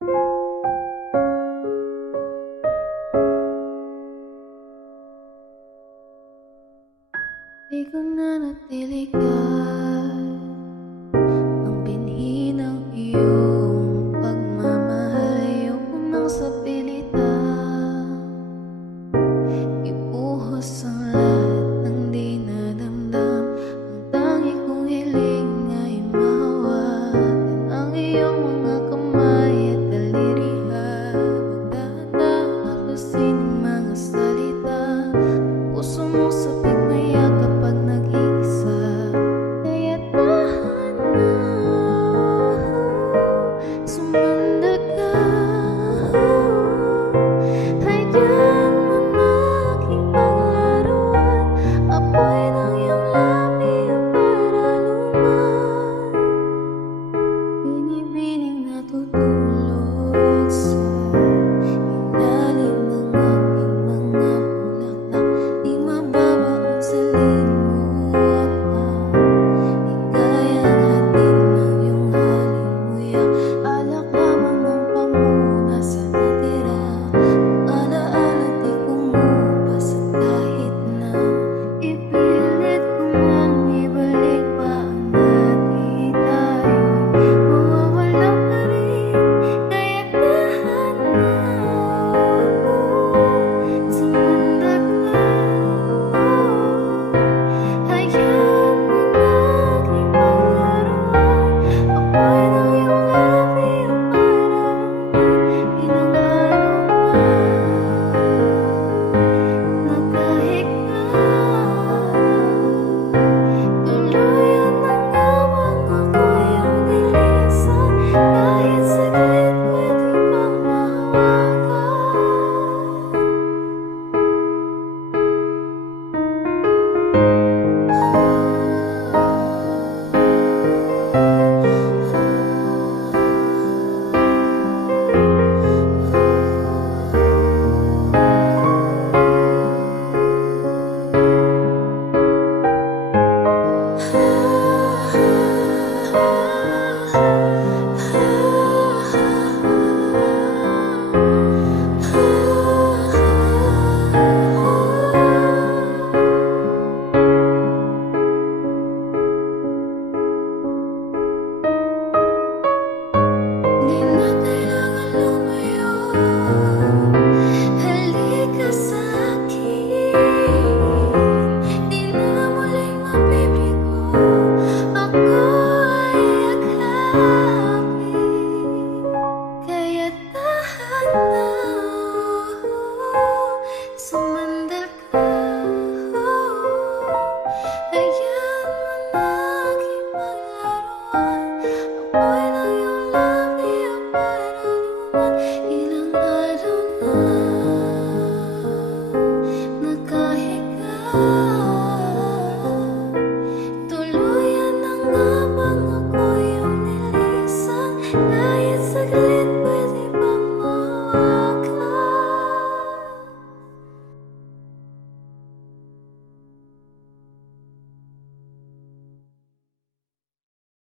Di ko na natiligan ang binhi ng iyong pagmamahal. Ayoko nang sapilitan ibuhos ang lahat ng di nadamdam. Ang tangi kong hiling ay mahawakan ang iyong mga kamay at dalirihan. Magdahan-dahan haklasin ang mga salita. Puso mo sabik mayak kapag nag-iisa. Kaya't tahan na, sumanda ka. Hayaan mo na aking paglaruan. Apoy ng iyong labi para luman. Bini-bini